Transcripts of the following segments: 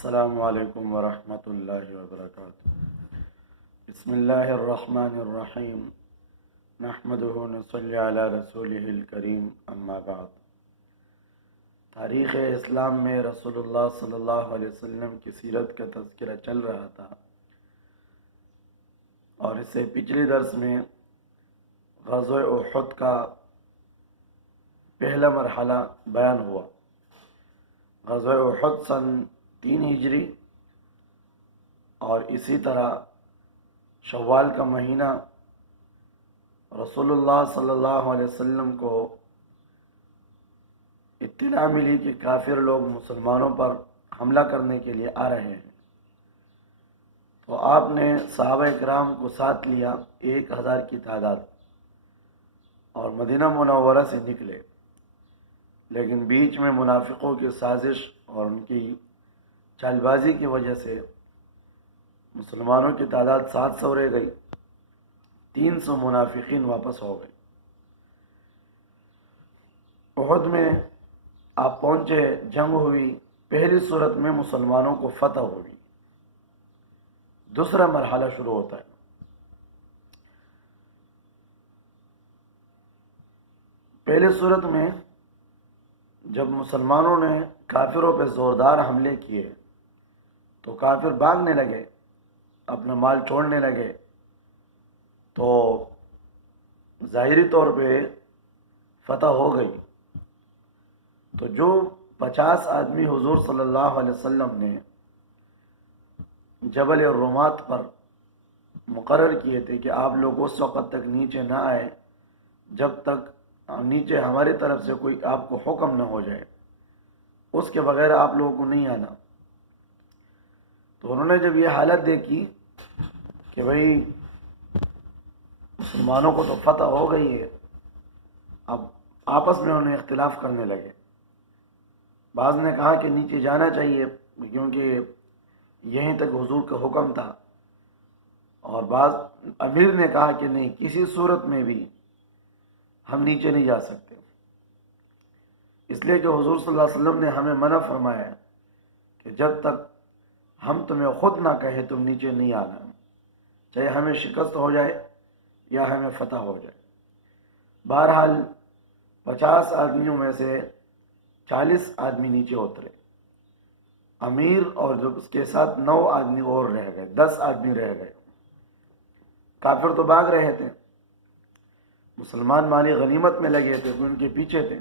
السلام علیکم ورحمۃ اللہ وبرکاتہ۔ بسم اللہ الرحمن الرحیم، نحمدہ نصلی علی رسولہ الکریم، اما بعد۔ تاریخ اسلام میں رسول اللہ صلی اللہ علیہ وسلم کی سیرت کا تذکرہ چل رہا تھا، اور اس سے پچھلے درس میں غزوہ احد کا پہلا مرحلہ بیان ہوا۔ غزوہ احد سن 3 ہجری، اور اسی طرح شوال کا مہینہ رسول اللہ صلی اللہ علیہ وسلم کو اطلاع ملی کہ کافر لوگ مسلمانوں پر حملہ کرنے کے لیے آ رہے ہیں، تو آپ نے صحابہ اکرام کو ساتھ لیا، 1000 کی تعداد، اور مدینہ منورہ سے نکلے۔ لیکن بیچ میں منافقوں کی سازش اور ان کی چال بازی کی وجہ سے مسلمانوں کی تعداد 700 رہ گئی، 300 منافقین واپس ہو گئے۔ احد میں آپ پہنچے، جنگ ہوئی، پہلی صورت میں مسلمانوں کو فتح ہوئی۔ دوسرا مرحلہ شروع ہوتا ہے۔ پہلی صورت میں جب مسلمانوں نے کافروں پہ زوردار حملے کیے تو کافر بھاگنے لگے، اپنا مال چھوڑنے لگے، تو ظاہری طور پہ فتح ہو گئی۔ تو جو 50 آدمی حضور صلی اللہ علیہ وسلم نے جبل الرومات پر مقرر کیے تھے کہ آپ لوگ اس وقت تک نیچے نہ آئے جب تک نیچے ہماری طرف سے کوئی آپ کو حکم نہ ہو جائے، اس کے بغیر آپ لوگوں کو نہیں آنا۔ تو انہوں نے جب یہ حالت دیکھی کہ بھئی مسلمانوں کو تو فتح ہو گئی ہے، اب آپس میں انہیں اختلاف کرنے لگے۔ بعض نے کہا کہ نیچے جانا چاہیے کیونکہ یہیں تک حضور کا حکم تھا، اور بعض امیر نے کہا کہ نہیں، کسی صورت میں بھی ہم نیچے نہیں جا سکتے، اس لیے کہ حضور صلی اللہ علیہ وسلم نے ہمیں منع فرمایا ہے کہ جب تک ہم تمہیں خود نہ کہیں تم نیچے نہیں آنا، چاہے ہمیں شکست ہو جائے یا ہمیں فتح ہو جائے۔ بہرحال 50 آدمیوں میں سے 40 آدمی نیچے اترے، امیر اور جو اس کے ساتھ 9 آدمی اور رہ گئے، 10 آدمی رہ گئے۔ کافر تو بھاگ رہے تھے، مسلمان مالی غنیمت میں لگے تھے، ان کے پیچھے تھے۔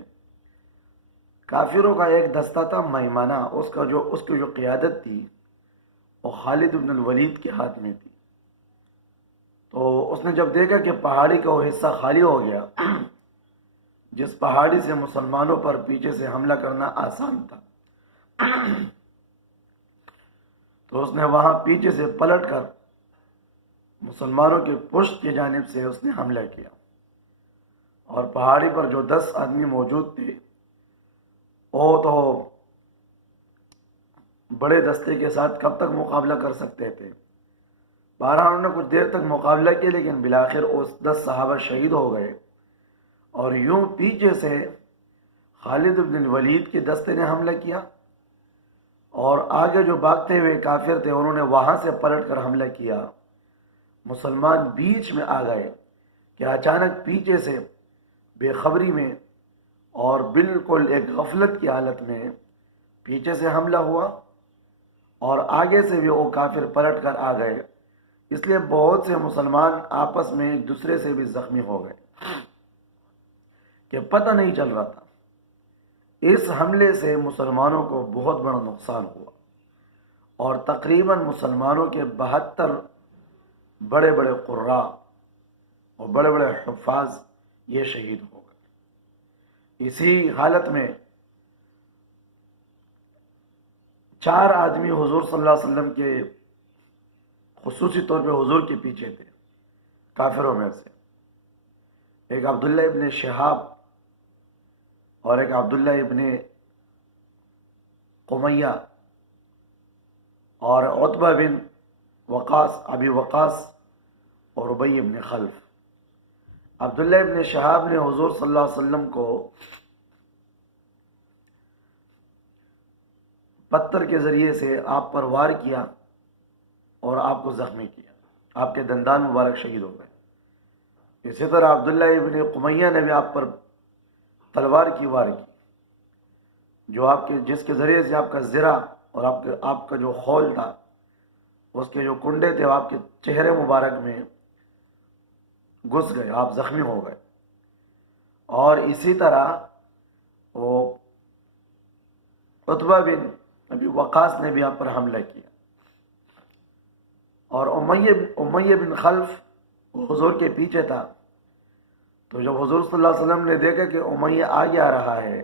کافروں کا ایک دستہ تھا میمنہ، اس کی جو قیادت تھی وہ خالد بن الولید کے ہاتھ میں تھی۔ تو اس نے جب دیکھا کہ پہاڑی کا وہ حصہ خالی ہو گیا، جس پہاڑی سے مسلمانوں پر پیچھے سے حملہ کرنا آسان تھا، تو اس نے وہاں پیچھے سے پلٹ کر مسلمانوں کے پشت کی جانب سے اس نے حملہ کیا، اور پہاڑی پر جو 10 آدمی موجود تھے وہ تو بڑے دستے کے ساتھ کب تک مقابلہ کر سکتے تھے۔ بہرحال انہوں نے کچھ دیر تک مقابلہ کیا، لیکن بالآخر اس 10 صحابہ شہید ہو گئے، اور یوں پیچھے سے خالد بن الولید کے دستے نے حملہ کیا، اور آگے جو بھاگتے ہوئے کافر تھے انہوں نے وہاں سے پلٹ کر حملہ کیا۔ مسلمان بیچ میں آ گئے کہ اچانک پیچھے سے بے خبری میں اور بالکل ایک غفلت کی حالت میں پیچھے سے حملہ ہوا، اور آگے سے بھی وہ کافر پلٹ کر آ گئے، اس لیے بہت سے مسلمان آپس میں ایک دوسرے سے بھی زخمی ہو گئے کہ پتہ نہیں چل رہا تھا۔ اس حملے سے مسلمانوں کو بہت بڑا نقصان ہوا، اور تقریباً مسلمانوں کے 72 بڑے بڑے قراء اور بڑے بڑے حفاظ یہ شہید ہو گئے۔ اسی حالت میں 4 آدمی حضور صلی اللہ علیہ وسلم کے خصوصی طور پہ حضور کے پیچھے تھے کافروں میں سے، ایک عبداللہ ابن شہاب اور ایک عبداللہ ابن قمیہ اور عتبہ بن وقاص، ابی وقاص اور ابی ابن خلف۔ عبداللہ ابن شہاب نے حضور صلی اللہ علیہ وسلم کو پتھر کے ذریعے سے آپ پر وار کیا اور آپ کو زخمی کیا، آپ کے دندان مبارک شہید ہو گئے۔ اسی طرح عبداللہ ابن قمیہ نے بھی آپ پر تلوار کی وار کی، جو آپ کے جس کے ذریعے سے آپ کا زرہ اور آپ کا جو خول تھا، اس کے جو کنڈے تھے وہ آپ کے چہرے مبارک میں گھس گئے، آپ زخمی ہو گئے۔ اور اسی طرح وہ عتبہ بن ابی وقاص نے بھی آپ پر حملہ کیا، اور امیہ بن خلف حضور کے پیچھے تھا، تو جب حضور صلی اللہ علیہ وسلم نے دیکھا کہ امیہ آگے آ رہا ہے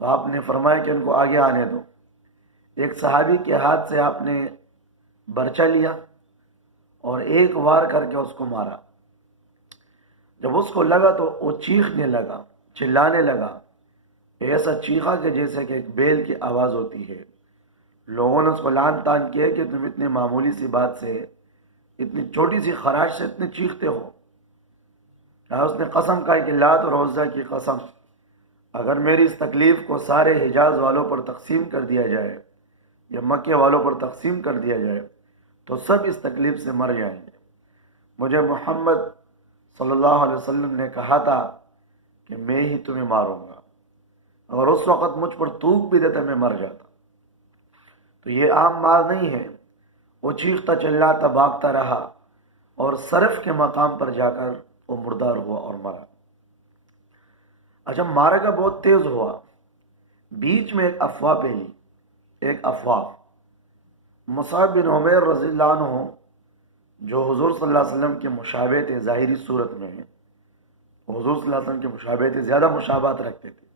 تو آپ نے فرمایا کہ ان کو آگے آنے دو۔ ایک صحابی کے ہاتھ سے آپ نے برچہ لیا اور ایک وار کر کے اس کو مارا۔ جب اس کو لگا تو وہ چیخنے لگا، چلانے لگا، ایسا چیخا کہ جیسے کہ ایک بیل کی آواز ہوتی ہے۔ لوگوں نے اس کو لعن طعن کیا کہ تم اتنی معمولی سی بات سے، اتنی چھوٹی سی خراش سے اتنے چیختے ہو۔ اس نے قسم کہا کہ لات اور عزا کی قسم، اگر میری اس تکلیف کو سارے حجاز والوں پر تقسیم کر دیا جائے یا مکے والوں پر تقسیم کر دیا جائے تو سب اس تکلیف سے مر جائیں گے۔ مجھے محمد صلی اللہ علیہ وسلم نے کہا تھا کہ میں ہی تمہیں ماروں گا، اگر اس وقت مجھ پر تھوک بھی دیتا میں مر جاتا۔ تو یہ عام مار نہیں ہے، وہ چیختا چلاتا بھاگتا رہا اور صرف کے مقام پر جا کر وہ مردار ہوا اور مرا۔ اچھا، معرکہ بہت تیز ہوا، بیچ میں ایک افواہ پھیلی، ایک افواہ۔ مصعب بن عمیر رضی اللہ عنہ جو حضور صلی اللہ علیہ وسلم کے مشابہ تھے ظاہری صورت میں، حضور صلی اللہ علیہ وسلم کے مشابہ تھے، زیادہ مشابہت رکھتے تھے،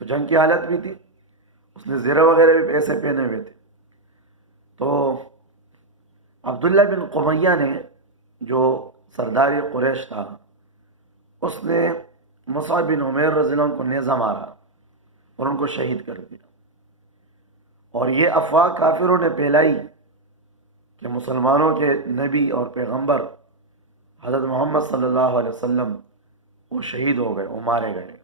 تو جنگ کی حالت بھی تھی، اس نے زرہ وغیرہ بھی ایسے پہنے ہوئے تھے۔ تو عبداللہ بن قمیہ نے جو سردار قریش تھا، اس نے مصعب بن عمیر رضی اللہ عنہ کو نیزہ مارا اور ان کو شہید کر دیا۔ اور یہ افواہ کافروں نے پھیلائی کہ مسلمانوں کے نبی اور پیغمبر حضرت محمد صلی اللہ علیہ وسلم وہ شہید ہو گئے، وہ مارے گئے۔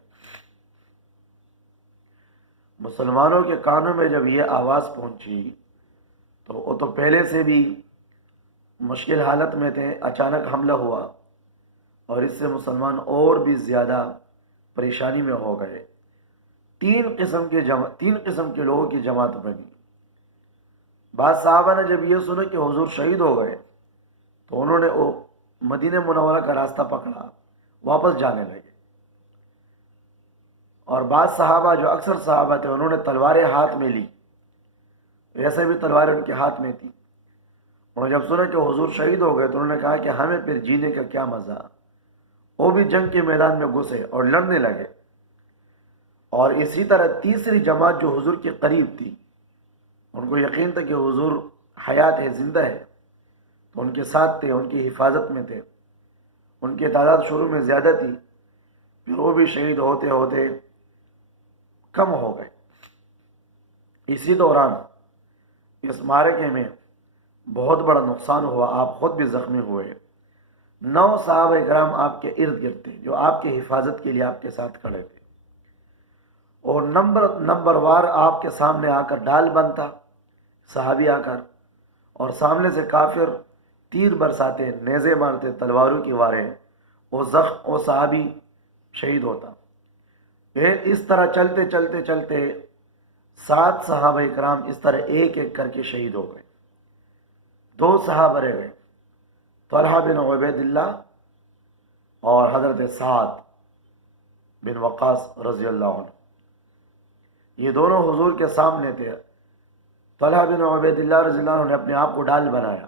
مسلمانوں کے کانوں میں جب یہ آواز پہنچی تو وہ تو پہلے سے بھی مشکل حالت میں تھے، اچانک حملہ ہوا اور اس سے مسلمان اور بھی زیادہ پریشانی میں ہو گئے۔ تین قسم کے لوگوں کی جماعت بنی۔ بعض صحابہ نے جب یہ سنا کہ حضور شہید ہو گئے تو انہوں نے وہ مدینہ منورہ کا راستہ پکڑا، واپس جانے لگے۔ اور بعض صحابہ جو اکثر صحابہ تھے انہوں نے تلواریں ہاتھ میں لی، ویسے بھی تلواریں ان کے ہاتھ میں تھی۔ انہوں نے جب سنا کہ حضور شہید ہو گئے تو انہوں نے کہا کہ ہمیں پھر جینے کا کیا مزہ۔ وہ بھی جنگ کے میدان میں گھسے اور لڑنے لگے۔ اور اسی طرح تیسری جماعت جو حضور کے قریب تھی، ان کو یقین تھا کہ حضور حیات ہے، زندہ ہے، تو ان کے ساتھ تھے، ان کی حفاظت میں تھے۔ ان کی تعداد شروع میں زیادہ تھی، پھر وہ بھی شہید ہوتے ہوتے کم ہو گئے۔ اسی دوران اس معرکے میں بہت بڑا نقصان ہوا، آپ خود بھی زخمی ہوئے۔ 9 صحابہ کرام آپ کے ارد گرد تھے جو آپ کی حفاظت کے لیے آپ کے ساتھ کھڑے تھے، اور نمبر وار آپ کے سامنے آ کر ڈال بنتا صحابی آ کر، اور سامنے سے کافر تیر برساتے، نیزے مارتے، تلواروں کی واریں، وہ صحابی شہید ہوتا۔ اس طرح چلتے چلتے چلتے 7 صحابہ کرام اس طرح ایک ایک کر کے شہید ہو گئے۔ 2 صحابہ رہ گئے، طلحہ بن عبید اللہ اور حضرت سعد بن وقاص رضی اللہ عنہ۔ یہ دونوں حضور کے سامنے تھے۔ طلحہ بن عبید اللہ رضی اللہ عنہ نے اپنے آپ کو ڈال بنایا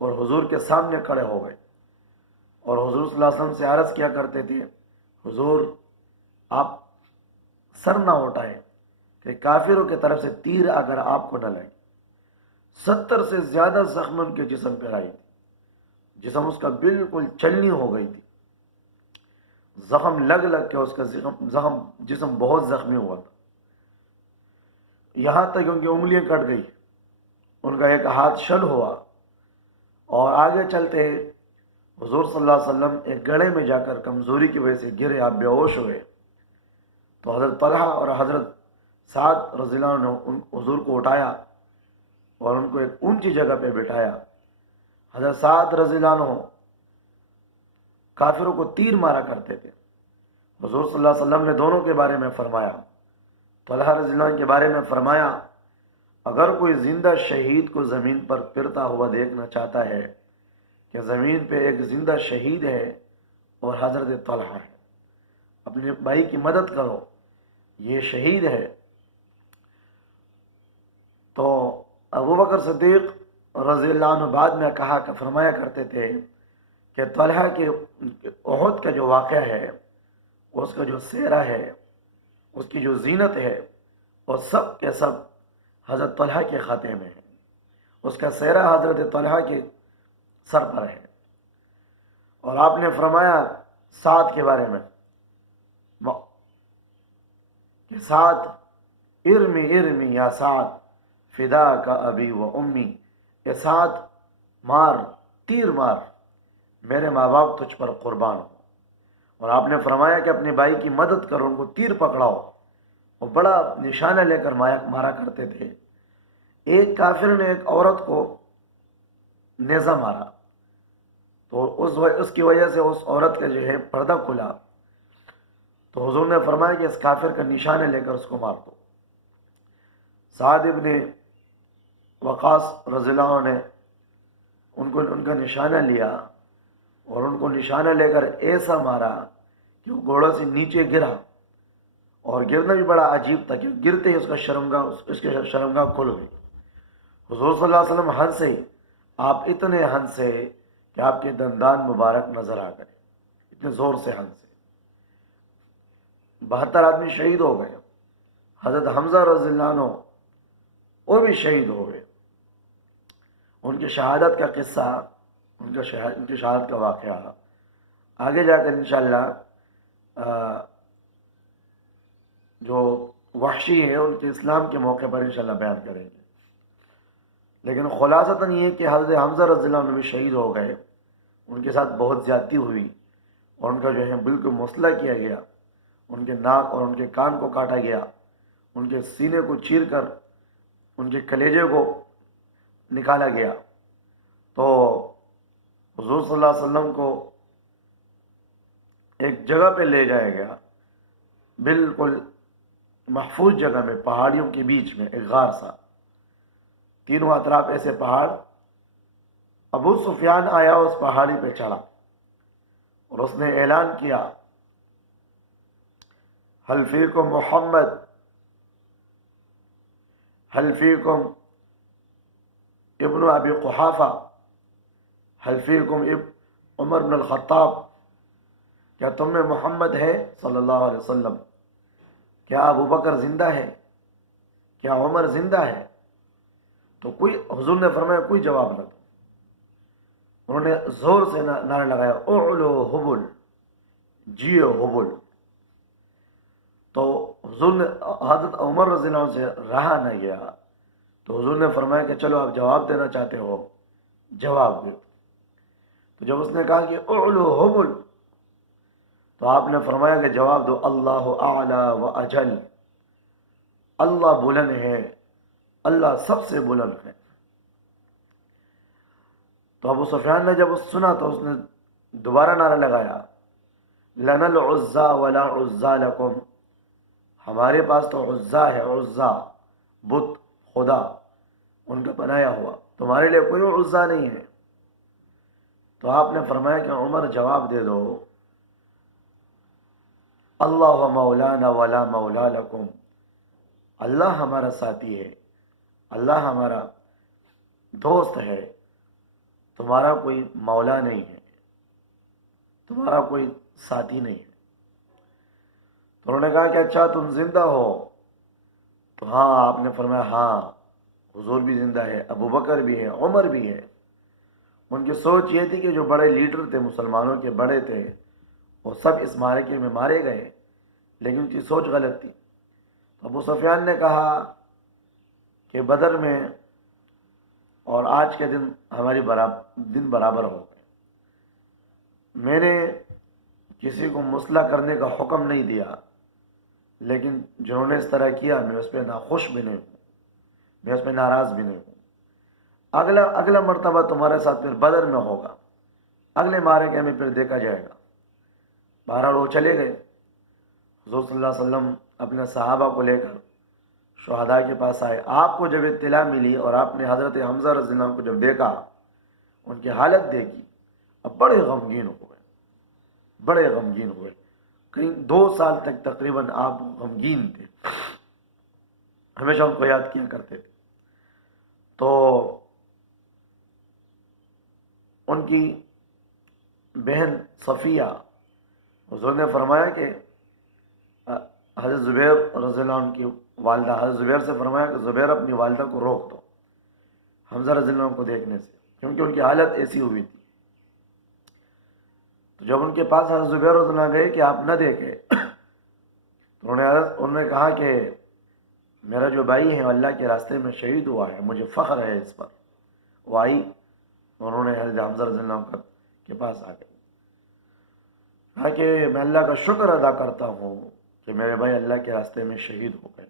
اور حضور کے سامنے کھڑے ہو گئے، اور حضور صلی اللہ علیہ وسلم سے عرض کیا کرتے تھے، حضور آپ سر نہ اٹھائیں کہ کافروں کی طرف سے تیر اگر آپ کو نہ لگے۔ 70 سے زیادہ زخم ان کے جسم پر آئی تھی، جسم اس کا بالکل چلنی ہو گئی تھی، زخم لگ کے اس کا جسم بہت زخمی ہوا تھا، یہاں تک ان کی انگلیاں کٹ گئی، ان کا ایک ہاتھ شل ہوا۔ اور آگے چلتے حضور صلی اللہ علیہ وسلم ایک گڑھے میں جا کر کمزوری کی وجہ سے گرے، آپ بے ہوش ہوئے، تو حضرت طلحہ اور حضرت سعد رضی اللہ عنہ نے حضور کو اٹھایا اور ان کو ایک اونچی جگہ پہ بٹھایا۔ حضرت سعد رضی اللہ عنہ کافروں کو تیر مارا کرتے تھے۔ حضور صلی اللہ علیہ وسلم نے دونوں کے بارے میں فرمایا، طلحہ رضی اللہ عنہ کے بارے میں فرمایا، اگر کوئی زندہ شہید کو زمین پر پھرتا ہوا دیکھنا چاہتا ہے کہ زمین پہ ایک زندہ شہید ہے اور حضرت طلحہ ہے، اپنے بھائی کی مدد کرو، یہ شہید ہے۔ تو ابو بکر صدیق رضی اللہ عنہ بعد میں فرمایا کرتے تھے کہ طلحہ کے احد کا جو واقعہ ہے، اس کا جو سہرا ہے، اس کی جو زینت ہے، اور سب کے سب حضرت طلحہ کے خاتے میں ہے، اس کا سہرا حضرت طلحہ کے سر پر ہے۔ اور آپ نے فرمایا سعد کے بارے میں کہ سعد ارمی ارمی یا سعد فدا کا ابی و امی، کہ سعد مار، تیر مار، میرے ماں باپ تجھ پر قربان ہو۔ اور آپ نے فرمایا کہ اپنے بھائی کی مدد کرو، ان کو تیر پکڑاؤ، وہ بڑا نشانہ لے کر مارا کرتے تھے۔ ایک کافر نے ایک عورت کو نیزہ مارا تو اس کی وجہ سے اس عورت کا جو ہے پردہ کھلا، تو حضور نے فرمایا کہ اس کافر کا نشانہ لے کر اس کو مار دو۔ سعد ابن وقاص رضی اللہ عنہ نے ان کا نشانہ لیا اور ان کو نشانہ لے کر ایسا مارا کہ وہ گھوڑے سے نیچے گرا، اور گرنا بھی بڑا عجیب تھا کہ گرتے ہی اس کے شرمگاہ کھل گئی۔ حضور صلی اللہ علیہ وسلم ہنسے، آپ اتنے ہنسے کہ آپ کے دندان مبارک نظر آ گئے، اتنے زور سے ہنسے۔ 72 آدمی شہید ہو گئے۔ حضرت حمزہ رضی اللہ عنہ وہ بھی شہید ہو گئے۔ ان کی شہادت کا قصہ، ان کی شہادت کا واقعہ آگے جا کر انشاءاللہ جو وحشی ہے ان کے اسلام کے موقع پر انشاءاللہ بیان کریں گے۔ لیکن خلاصتاً یہ کہ حضرت حمزہ رضی اللہ عنہ بھی شہید ہو گئے، ان کے ساتھ بہت زیادتی ہوئی اور ان کا جو ہے بالکل مسلح کیا گیا، ان کے ناک اور ان کے کان کو کاٹا گیا، ان کے سینے کو چیر کر ان کے کلیجے کو نکالا گیا۔ تو حضور صلی اللہ علیہ وسلم کو ایک جگہ پہ لے جایا گیا، بالکل محفوظ جگہ میں، پہاڑیوں کے بیچ میں ایک غار سا، تینوں اطراف ایسے پہاڑ۔ ابو سفیان آیا، اس پہاڑی پہ چڑھا اور اس نے اعلان کیا، حل فیکم محمد، حل فیکم ابن ابی قحافہ، حل فیکم عمر بن الخطاب، کیا تم میں محمد ہے صلی اللہ علیہ وسلم؟ کیا ابو بکر زندہ ہے؟ کیا عمر زندہ ہے؟ تو حضور نے فرمایا کوئی جواب نہ دو۔ انہوں نے زور سے نعرہ لگایا، اعلو حبل، جیو حبل۔ تو حضور نے حضرت عمر رضی اللہ عنہ سے رہا نہ گیا، تو حضور نے فرمایا کہ چلو آپ جواب دینا چاہتے ہو، جواب دو۔ تو جب اس نے کہا کہ اعلو حبل، تو آپ نے فرمایا کہ جواب دو، اللہ اعلی و اجل، اللہ بلند ہے، اللہ سب سے بلند ہے۔ تو ابو سفیان نے جب سنا تو اس نے دوبارہ نعرہ لگایا، لنا العزا ولا عزا لکم، ہمارے پاس تو عزا ہے، عزا بت، خدا، ان کا بنایا ہوا، تمہارے لیے کوئی عزا نہیں ہے۔ تو آپ نے فرمایا کہ عمر جواب دے دو، اللہ مولانا ولا مولا لکم، اللہ ہمارا ساتھی ہے، اللہ ہمارا دوست ہے، تمہارا کوئی مولا نہیں ہے، تمہارا کوئی ساتھی نہیں ہے۔ تو انہوں نے کہا کہ اچھا تم زندہ ہو؟ تو ہاں، آپ نے فرمایا ہاں، حضور بھی زندہ ہے، ابو بکر بھی ہے، عمر بھی ہے۔ ان کی سوچ یہ تھی کہ جو بڑے لیڈر تھے، مسلمانوں کے بڑے تھے، وہ سب اس معرکے میں مارے گئے، لیکن ان کی سوچ غلط تھی۔ ابو سفیان نے کہا کہ بدر میں اور آج کے دن ہماری دن برابر ہو گئے، میں نے کسی کو مسلح کرنے کا حکم نہیں دیا، لیکن جنہوں نے اس طرح کیا میں اس پہ ناخوش بھی نہیں ہوں، میں اس پہ ناراض بھی نہیں ہوں۔ اگلا مرتبہ تمہارے ساتھ پھر بدر میں ہوگا، اگلے معرکے میں پھر دیکھا جائے گا۔ بہرحال وہ چلے گئے۔ حضور صلی اللہ علیہ وسلم اپنے صحابہ کو لے کر شہداء کے پاس آئے۔ آپ کو جب اطلاع ملی اور آپ نے حضرت حمزہ رضی اللہ عنہ کو جب دیکھا، ان کی حالت دیکھی، اب بڑے غمگین ہوئے۔ کہیں 2 سال تک تقریباً آپ غمگین تھے، ہمیشہ ان کو یاد کیا کرتے تھے۔ تو ان کی بہن صفیہ، حضور نے فرمایا کہ حضرت زبیر رضی اللہ عنہ کی والدہ، حضرت زبیر سے فرمایا کہ زبیر اپنی والدہ کو روک دو حمزہ رضی اللہ عنہ کو دیکھنے سے، کیونکہ ان کی حالت ایسی ہوئی تھی۔ تو جب ان کے پاس حضرت زبیر رضی اللہ عنہ گئے کہ آپ نہ دیکھے، تو انہوں نے کہا کہ میرا جو بھائی ہے اللہ کے راستے میں شہید ہوا ہے، مجھے فخر ہے اس پر۔ وہ آئی، انہوں نے حضرت حمزہ رضی اللہ عنہ کے پاس آ گئی، کہا کہ میں اللہ کا شکر ادا کرتا ہوں کہ میرے بھائی اللہ کے راستے میں شہید ہو گئے۔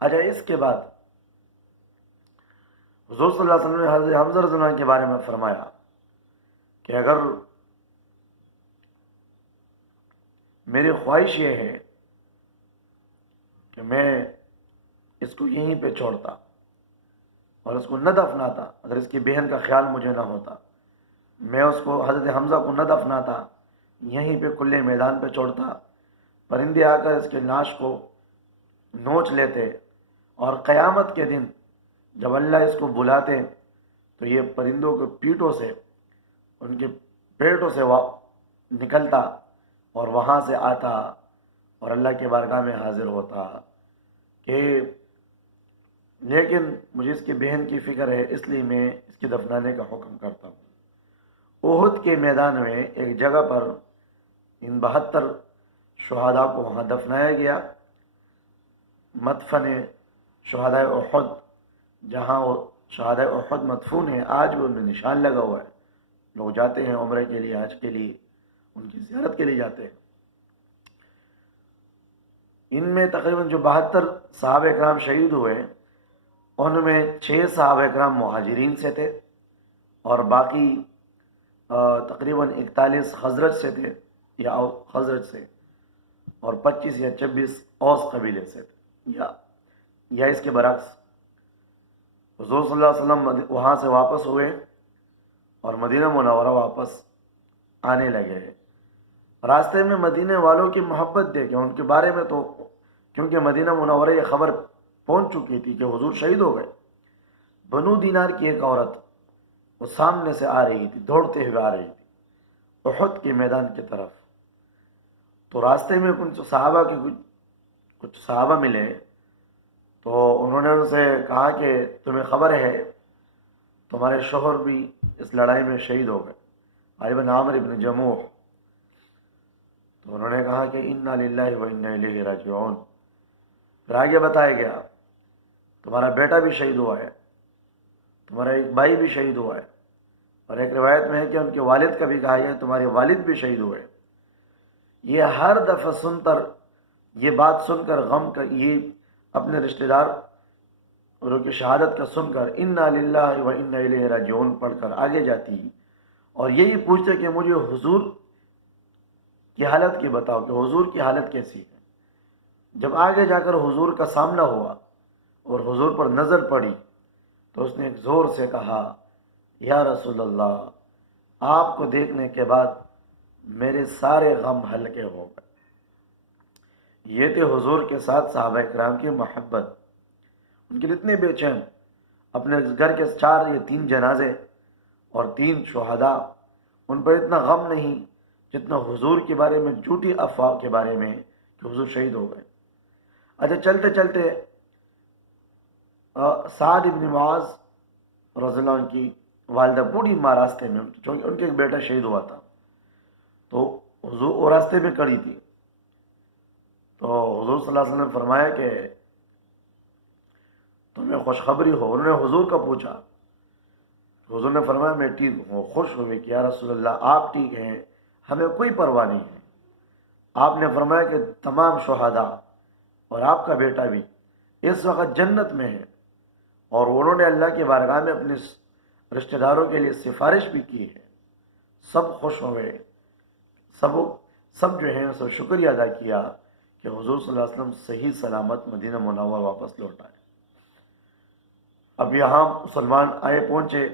اچھا، اس کے بعد حضور صلی اللہ علیہ وسلم نے حضرت حمزہ رضی اللہ عنہ کے بارے میں فرمایا کہ اگر میری خواہش یہ ہے کہ میں اس کو یہیں پہ چھوڑتا اور اس کو نہ دفناتا، اگر اس کی بہن کا خیال مجھے نہ ہوتا، میں اس کو حضرت حمزہ کو نہ دفناتا، یہیں پہ کھلے میدان پہ چھوڑتا، پرندے آ کر اس کے لاش کو نوچ لیتے، اور قیامت کے دن جب اللہ اس کو بلاتے تو یہ پرندوں کے پیٹوں سے، ان کے پیٹوں سے نکلتا اور وہاں سے آتا اور اللہ کے بارگاہ میں حاضر ہوتا کہ لیکن مجھے اس کی بہن کی فکر ہے، اس لیے میں اس کی دفنانے کا حکم کرتا ہوں۔ احد کے میدان میں ایک جگہ پر ان 72 شہداء کو وہاں دفنایا گیا، مدفن شہداء احد، جہاں وہ شہداء احد مدفون ہیں، آج بھی ان میں نشان لگا ہوا ہے۔ لوگ جاتے ہیں عمرے کے لیے، حج کے لیے، ان کی زیارت کے لیے جاتے ہیں۔ ان میں تقریباً جو 72 صحابہ اکرام شہید ہوئے، ان میں 6 صحابہ اکرام مہاجرین سے تھے، اور باقی تقریباً 41 خزرج سے تھے یا خزرج سے، اور 25 یا 26 اوس قبیلے سے تھے، یا اس کے برعکس۔ حضور صلی اللہ علیہ وسلم وہاں سے واپس ہوئے اور مدینہ منورہ واپس آنے لگے۔ راستے میں مدینہ والوں کی محبت دیکھیں، ان کے بارے میں تو کیونکہ مدینہ منورہ یہ خبر پہنچ چکی تھی کہ حضور شہید ہو گئے۔ بنو دینار کی ایک عورت وہ سامنے سے آ رہی تھی، دوڑتے ہوئے آ رہی تھی احد کے میدان کی طرف۔ تو راستے میں کچھ صحابہ ملے، تو انہوں نے ان سے کہا کہ تمہیں خبر ہے تمہارے شوہر بھی اس لڑائی میں شہید ہو گئے، غالباً عامر ابن جموح۔ تو انہوں نے کہا کہ انا للہ و انا الیہ راجعون۔ پھر آگے بتایا گیا تمہارا بیٹا بھی شہید ہوا ہے، تمہارا ایک بھائی بھی شہید ہوا ہے، اور ایک روایت میں ہے کہ ان کے والد کا بھی کہا ہے تمہارے والد بھی شہید ہوئے۔ یہ ہر دفعہ یہ بات سن کر غم کا، یہ اپنے رشتہ دار اور کی شہادت کا سن کر انا للہ و انا الیہ راجعون پڑھ کر آگے جاتی، اور یہی پوچھتے کہ مجھے حضور کی حالت کی بتاؤ کہ حضور کی حالت کیسی ہے۔ جب آگے جا کر حضور کا سامنا ہوا اور حضور پر نظر پڑی تو اس نے ایک زور سے کہا یا رسول اللہ، آپ کو دیکھنے کے بعد میرے سارے غم ہلکے ہو گئے۔ یہ تھے حضور کے ساتھ صحابہ اکرام کی محبت۔ ان کے اتنے بے چین، اپنے گھر کے 4 یا 3 جنازے اور 3 شہداء، ان پر اتنا غم نہیں جتنا حضور کے بارے میں جھوٹی افواہ کے بارے میں کہ حضور شہید ہو گئے۔ اچھا، چلتے چلتے سعد ابن معاذ رضی اللہ عنہ کی والدہ بوڑھی ماں راستے میں، چونکہ ان کے ایک بیٹا شہید ہوا تھا، تو حضور وہ راستے میں کھڑی تھی۔ تو حضور صلی اللہ علیہ وسلم نے فرمایا کہ تمہیں خوشخبری ہو۔ انہوں نے حضور کا پوچھا، حضور نے فرمایا میں ٹھیک ہوں۔ خوش ہوئے کہ یا رسول اللہ آپ ٹھیک ہیں، ہمیں کوئی پرواہ نہیں ہے۔ آپ نے فرمایا کہ تمام شہداء اور آپ کا بیٹا بھی اس وقت جنت میں ہے، اور انہوں نے اللہ کی بارگاہ میں اپنے رشتہ داروں کے لیے سفارش بھی کی ہے، سب خوش ہوئے، سب جو ہیں سب شکریہ ادا کیا کہ حضور صلی اللہ علیہ وسلم صحیح سلامت مدینہ منورہ واپس لوٹ آئے۔ اب یہاں مسلمان آئے پہنچے۔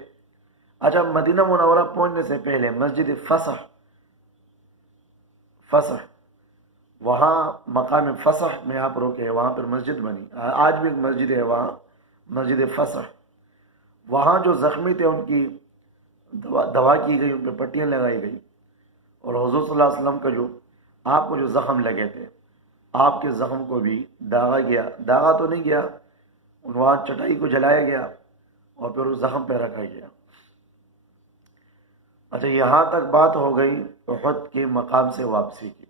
اچھا، مدینہ منورہ پہنچنے سے پہلے مسجد فسح وہاں مقام فسح میں آپ روکے، وہاں پر مسجد بنی، آج بھی ایک مسجد ہے وہاں، مسجد فسح۔ وہاں جو زخمی تھے ان کی دوا کی گئی، ان پہ پٹیاں لگائی گئی، اور حضور صلی اللہ علیہ وسلم کا آپ کو جو زخم لگے تھے، آپ کے زخم کو بھی داغا تو نہیں گیا، وہاں چٹائی کو جلایا گیا اور پھر اس زخم پہ رکھا گیا۔ اچھا، یہاں تک بات ہو گئی احد کے مقام سے واپسی کی۔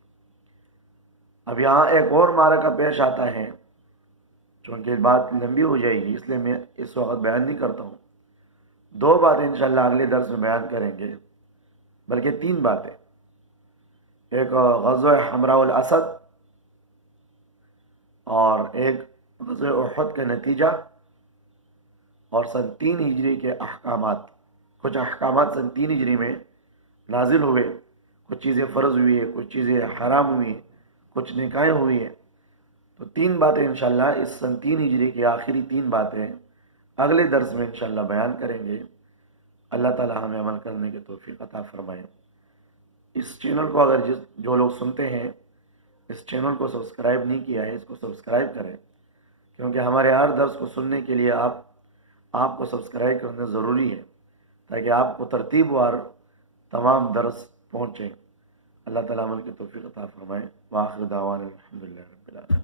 اب یہاں ایک اور معرکہ پیش آتا ہے، چونکہ بات لمبی ہو جائے گی اس لیے میں اس وقت بیان نہیں کرتا ہوں۔ 2 باتیں انشاءاللہ اگلے درس میں بیان کریں گے، بلکہ 3 باتیں۔ ایک غزوہ حمراء الاسد، اور ایک غزوہ احد کا نتیجہ، اور سن 3 ہجری کے احکامات۔ کچھ احکامات سن 3 ہجری میں نازل ہوئے، کچھ چیزیں فرض ہوئی ہیں، کچھ چیزیں حرام ہوئی ہیں، کچھ نکاحیں ہوئی ہیں۔ تو 3 باتیں انشاءاللہ اس سن 3 ہجری کی آخری 3 باتیں اگلے درس میں انشاءاللہ بیان کریں گے۔ اللہ تعالی ہمیں عمل کرنے کی توفیق عطا فرمائے۔ اس چینل کو اگر جو لوگ سنتے ہیں اس چینل کو سبسکرائب نہیں کیا ہے، اس کو سبسکرائب کریں، کیونکہ ہمارے ہر درس کو سننے کے لیے آپ کو سبسکرائب کرنا ضروری ہے، تاکہ آپ کو ترتیب وار تمام درس پہنچیں۔ اللہ تعالیٰ عمل کی توفیق عطا فرمائے۔ وآخر دعوانا الحمدللہ رب العالمین۔